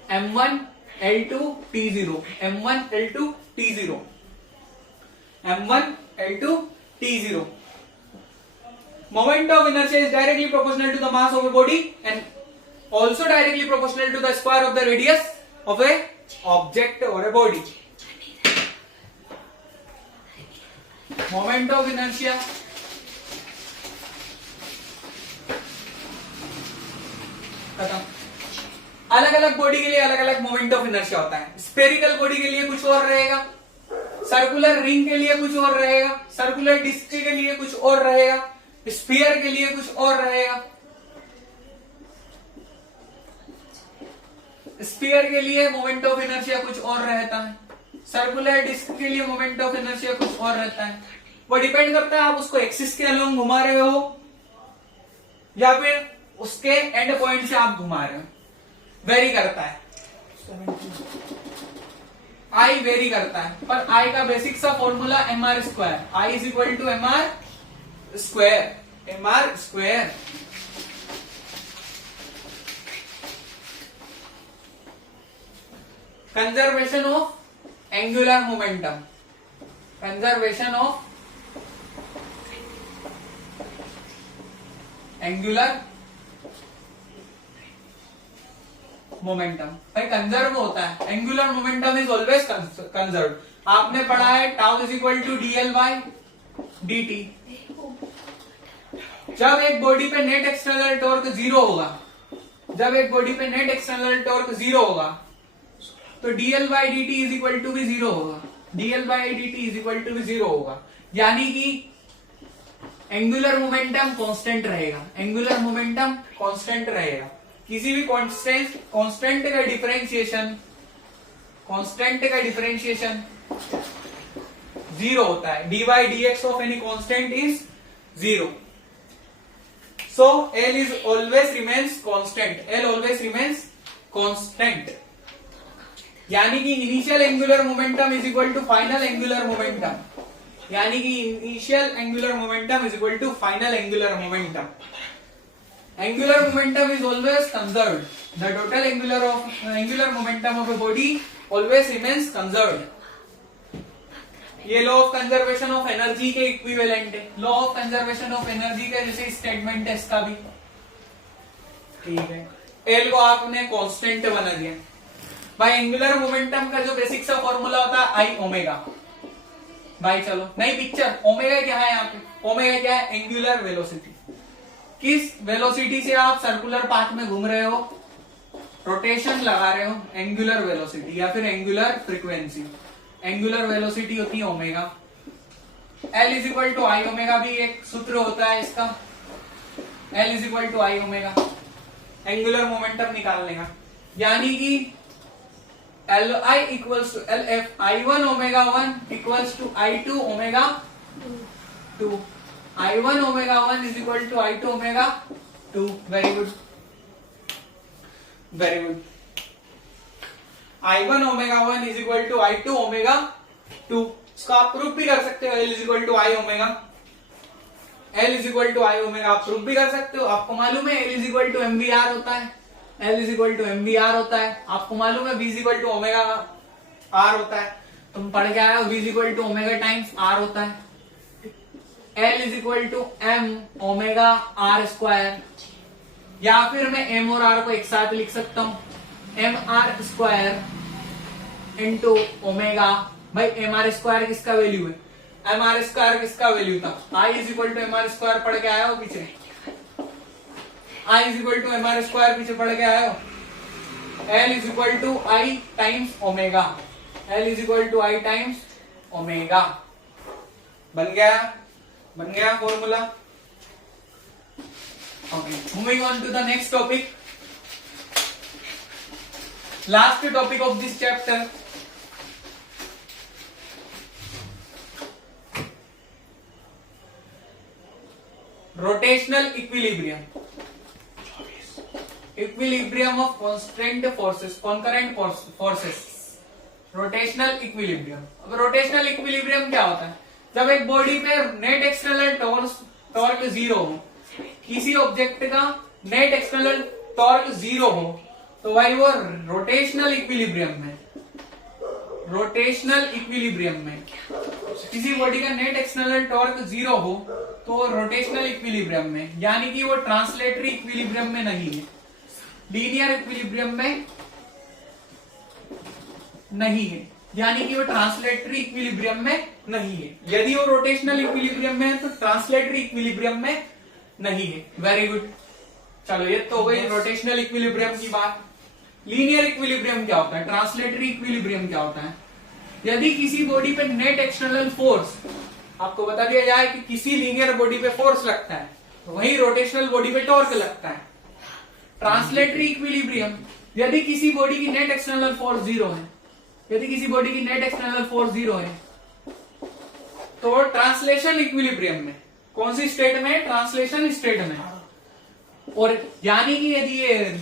m1 L2 T0, m1 L2 T0, m1 L2 T0. Moment of inertia is directly proportional to the mass of a body and also directly proportional to the square of the radius of a object or a body. Moment of inertia खत्म। अलग अलग body के लिए अलग अलग moment of inertia होता है। Spherical body के लिए कुछ और रहेगा, सर्कुलर रिंग के लिए कुछ और रहेगा, सर्कुलर डिस्क के लिए कुछ और रहेगा, स्फीयर के लिए कुछ और रहेगा। स्फीयर के लिए मोमेंट ऑफ इनर्शिया कुछ और रहता है, सर्कुलर डिस्क के लिए मोमेंट ऑफ इनर्शिया कुछ और रहता है। वो डिपेंड करता है आप उसको एक्सिस के अलोंग घुमा रहे हो या फिर उसके एंड पॉइंट से आप घुमा रहे हो, वेरी करता है। आई वेरी करता है, पर आई का बेसिक सा formula M R square, I is equal to M R square, M R square. Conservation of angular momentum, conservation of angular momentum. भाई कंजर्व होता है, angular momentum is always conserve. आपने पढ़ा है tau is equal to DL by dt। जब एक body पे net external torque zero होगा, जब एक बॉडी पे नेट एक्सटर्नल टॉर्क जीरो होगा तो DL by D T is equal to भी जीरो होगा, DL by D T is equal to भी जीरो होगा। यानी कि एंगुलर मोमेंटम कांस्टेंट रहेगा, एंगुलर मोमेंटम कांस्टेंट रहेगा। किसी भी कांस्टेंट का डिफरेंशिएशन, कांस्टेंट का डिफरेंशिएशन जीरो होता है। D by D X of any constant is zero. So L is always remains constant, L always remains constant. यानी कि initial angular momentum is equal to final angular momentum, यानी कि initial angular momentum is equal to final angular momentum. Angular momentum is always conserved. The total angular momentum of a body always remains conserved. ये law of conservation of energy के equivalent है, law of conservation of energy का जैसे statement है इसका भी, ठीक है। एल को आपने कांस्टेंट बना दिया। भाई एंगुलर मोमेंटम का जो बेसिक सा फॉर्मूला होता है आई ओमेगा। भाई चलो नई पिक्चर, ओमेगा क्या है यहाँ पे, ओमेगा क्या है, एंगुलर वेलोसिटी। किस वेलोसिटी से आप सर्कुलर पाथ में घूम रहे हो, रोटेशन लगा रहे हो, एंगुलर वेलोसिटी या फिर एंगुलर फ्रीक्वेंसी। एंगुलर वेलोसिटी होती है omega. L is equal to I omega भी एक सूत्र होता है इसका, L is equal to I omega, angular momentum निकालने का। यानी कि L I equals to L F I one omega one equals to I two omega two, I1 omega 1 is equal to I2 omega 2. Very good, very good. I1 omega 1 is equal to I2 omega 2. इसको आप proof भी कर सकते हो, L is equal to I omega, L is equal to I omega आप proof भी कर सकते हो। आपको मालूम है L is equal to MVR होता है, L is equal to MVR होता है। आपको मालूम है V is equal to omega R होता है, तुम पढ़ के आए हो। V is equal to omega times R होता है। L is equal to M omega R square, या फिर मैं एम और आर को एक साथ लिख सकता हूं, M R square into omega. भाई एम आर स्क्वायर किसका वैल्यू है, एम आर स्क्वायर किसका वैल्यू था, I is equal to M R square पढ़ के आया हो पीछे, I is equal to M R square पीछे पढ़ के आया हो। L is equal to I times omega, L is equal to I times omega. बन गया formula. Okay, moving on to the next topic, last topic of this chapter. Rotational equilibrium, equilibrium of constant forces, concurrent forces, rotational equilibrium. अब rotational equilibrium क्या होता है, जब एक body पे net external torque zero हो, किसी ऑब्जेक्ट का नेट एक्सटर्नल टॉर्क जीरो हो, तो भाई वो रोटेशनल इक्विलिब्रियम में, रोटेशनल इक्विलिब्रियम में किसी बॉडी का नेट एक्सटर्नल टॉर्क जीरो हो तो वो रोटेशनल इक्विलिब्रियम में, यानी कि वो ट्रांसलेटरी इक्विलिब्रियम में नहीं है, लीनियर इक्विलिब्रियम में नहीं है। यानी कि वो ट्रांसलेटरी इक्विलिब्रियम में नहीं है। यदि वो रोटेशनल इक्विलिब्रियम में है तो ट्रांसलेटरी इक्विलिब्रियम में नहीं है। Very good. चलो ये तो हो गई रोटेशनल इक्विलिब्रियम की बात। लीनियर इक्विलिब्रियम क्या होता है, ट्रांसलेटरी इक्विलिब्रियम क्या होता है? यदि किसी बॉडी पे नेट एक्सटर्नल फोर्स, आपको बता दिया जाए कि किसी लीनियर बॉडी पे फोर्स लगता है, तो वही रोटेशनल बॉडी पे टॉर्क लगता है। ट्रांसलेटरी इक्विलिब्रियम, यदि किसी बॉडी की नेट एक्सटर्नल फोर्स 0 है, यदि किसी बॉडी की नेट एक्सटर्नल फोर्स 0 है, तो ट्रांसलेशन इक्विलिब्रियम में, कौन सी स्टेट में? ट्रांसलेशन स्टेट में। और यानी कि यदि ये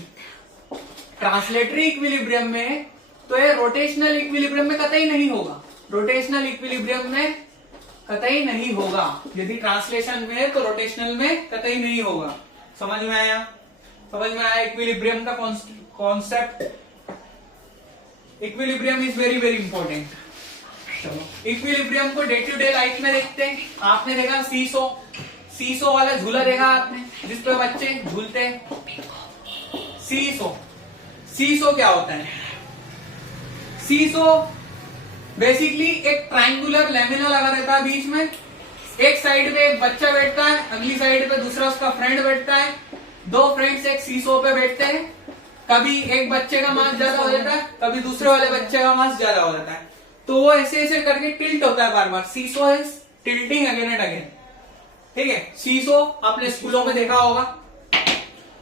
ट्रांसलेटरी इक्विलिब्रियम में, तो ये रोटेशनल इक्विलिब्रियम में कतई नहीं होगा। रोटेशनल इक्विलिब्रियम में कतई नहीं होगा। यदि ट्रांसलेशन में है तो रोटेशनल में कतई नहीं होगा। समझ में आया? समझ में आया इक्विलिब्रियम का concept? Equilibrium is very very important. चलो इक्विलिब्रियम को डे टू डे लाइफ में देखते हैं। आपने देखा सीसो, सीसो वाला झूला देखा आपने, जिस पे बच्चे झूलते हैं, सीसो। सीसो क्या होता है? सीसो बेसिकली एक ट्रायंगुलर लेमिना लगा रहता है बीच में। एक साइड पे एक बच्चा बैठता है, अगली साइड पे दूसरा उसका फ्रेंड बैठता है। दो फ्रेंड्स एक सीसो पे बैठते हैं। कभी एक बच्चे का मास ज्यादा हो जाता है, कभी दूसरे वाले बच्चे का मास ज्यादा हो जाता है। तो वो ऐसे ऐसे करके टिल्ट होता है बार बार। Seesaw is tilting again and again. ठीक है, सीसो आपने स्कूलों में देखा होगा।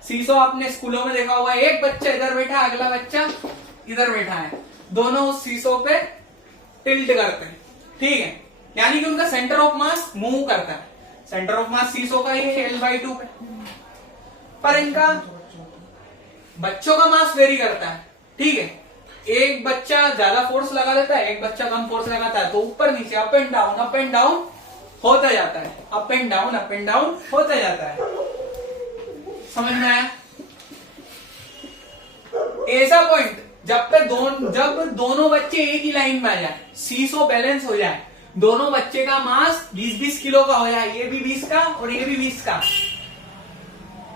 सीसो आपने स्कूलों में देखा होगा। एक बच्चा इधर बैठा है, अगला बच्चा इधर बैठा है, दोनों उस सीसो पे टिल्ट करते हैं। ठीक है, यानी कि उनका सेंटर ऑफ मास मूव करता है। सेंटर ऑफ मास सीसो का ही है L/2 पे। पर इनका बच्चों का मास वेरी करता है। ठीक है, एक बच्चा ज्यादा फोर्स लगा देता है, एक बच्चा कम फोर्स लगाता है, तो ऊपर नीचे अप एंड डाउन होता जाता है। अप एंड डाउन होता जाता है। समझ में आया? ऐसा पॉइंट जब दोनों बच्चे एक ही लाइन में आ जाए, सीसो बैलेंस हो जाए, दोनों बच्चे का मास 20-20 किलो का हो जाए, ये भी 20 का और ये भी 20 का,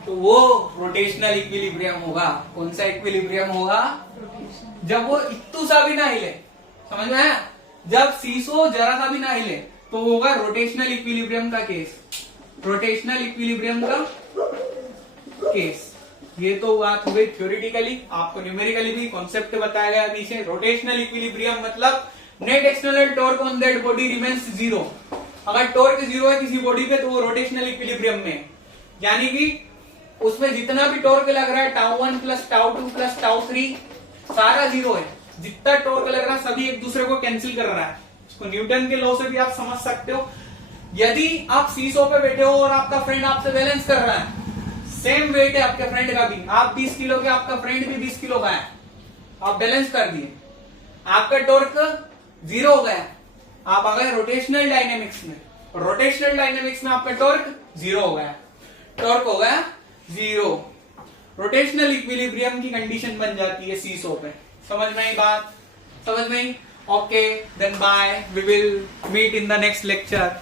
तो वो रोटेशनल इक्विलिब्रियम होगा। कौन सा इक्विलिब्रियम होगा? जब वो इत्तू सा भी ना हिले। समझ में आया? जब सीसो जरा सा भी ना हिले तो होगा रोटेशनल इक्विलिब्रियम का केस। रोटेशनल इक्विलिब्रियम का केस। ये तो बात हो गई थ्योरेटिकली। आपको न्यूमेरिकली भी कॉन्सेप्ट बताया गया अभी से। रोटेशनल इक्विलिब्रियम मतलब net external torque on that body remains 0। अगर टॉर्क 0 है किसी बॉडी पे तो वो रोटेशनल इक्विलिब्रियम में, यानी कि उसमें जितना भी टॉर्क लग रहा है τ1 प्लस τ2 प्लस τ3 सारा 0 है। जितना टॉर्क लग रहा है सभी एक दूसरे को कैंसिल कर रहा है। इसको न्यूटन के लॉ से भी आप समझ सकते हो। यदि आप सीसो पे बैठे हो और आपका फ्रेंड आपसे बैलेंस कर रहा है, सेम वेट है आपके फ्रेंड का भी, आप 20 किलो के, आपका फ्रेंड भी 20 किलो का है, आप बैलेंस कर दिए, आपका टॉर्क 0 हो गया, आप आ गए रोटेशनल डायनेमिक्स में। रोटेशनल डायनेमिक्स में आपका टॉर्क 0 हो गया, टॉर्क हो गया 0। रोटेशनल इक्विलिब्रियम की कंडीशन बन जाती है सीसो पे। समझ में आई बात? समझ में आई? Okay, then bye, we will meet in the next lecture.